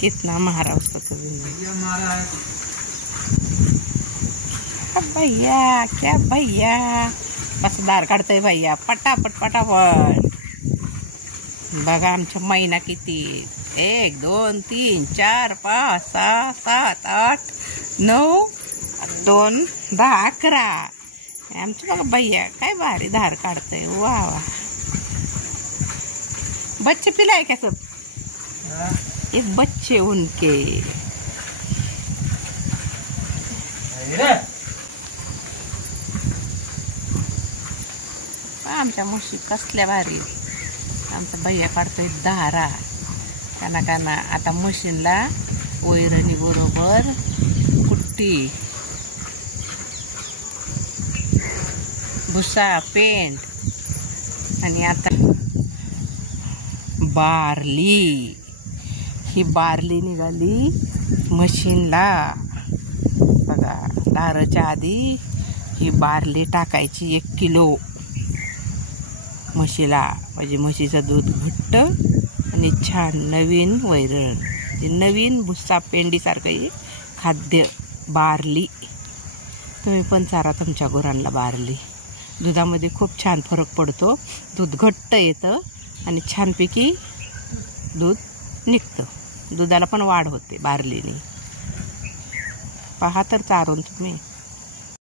कितना मारा उसको तो भैया, क्या भैया बस दार काढतोय भैया पटापट पटापट। बघा आमच्या महिना किती 1 2 3 4 5 6 7 8 9 2 10 11 आमचं बघा भैया काय भारी धार काढतोय। वा वा बच्चे पिलाए क्या सब? एक बच्चे उनके आमच्या म्हशी कसल्या भारी। आमचा भैया काढतोय धारा काना काना। आता मशीनला वैरणी बरोबर कुट्टी भुसा पेंट आणि आता बारली। ही बारली निघाली मशीनला बघा। धाराच्या आधी ही बारली टाकायची 1 किलो म्हशीला, म्हणजे म्हशीचं दूध घट्ट आणि छान नवीन वैरण, नवीन भुस्सा पेंडीसारखं खाद्य बारली। तुम्ही पण चारा तुमच्या गुरांना बारली। दुधामध्ये खूप छान फरक पडतो, दूध घट्ट येतं आणि छानपैकी दूध निघतं, दुधाला पण वाढ होते बारलीने। पहा तर चारून तुम्ही।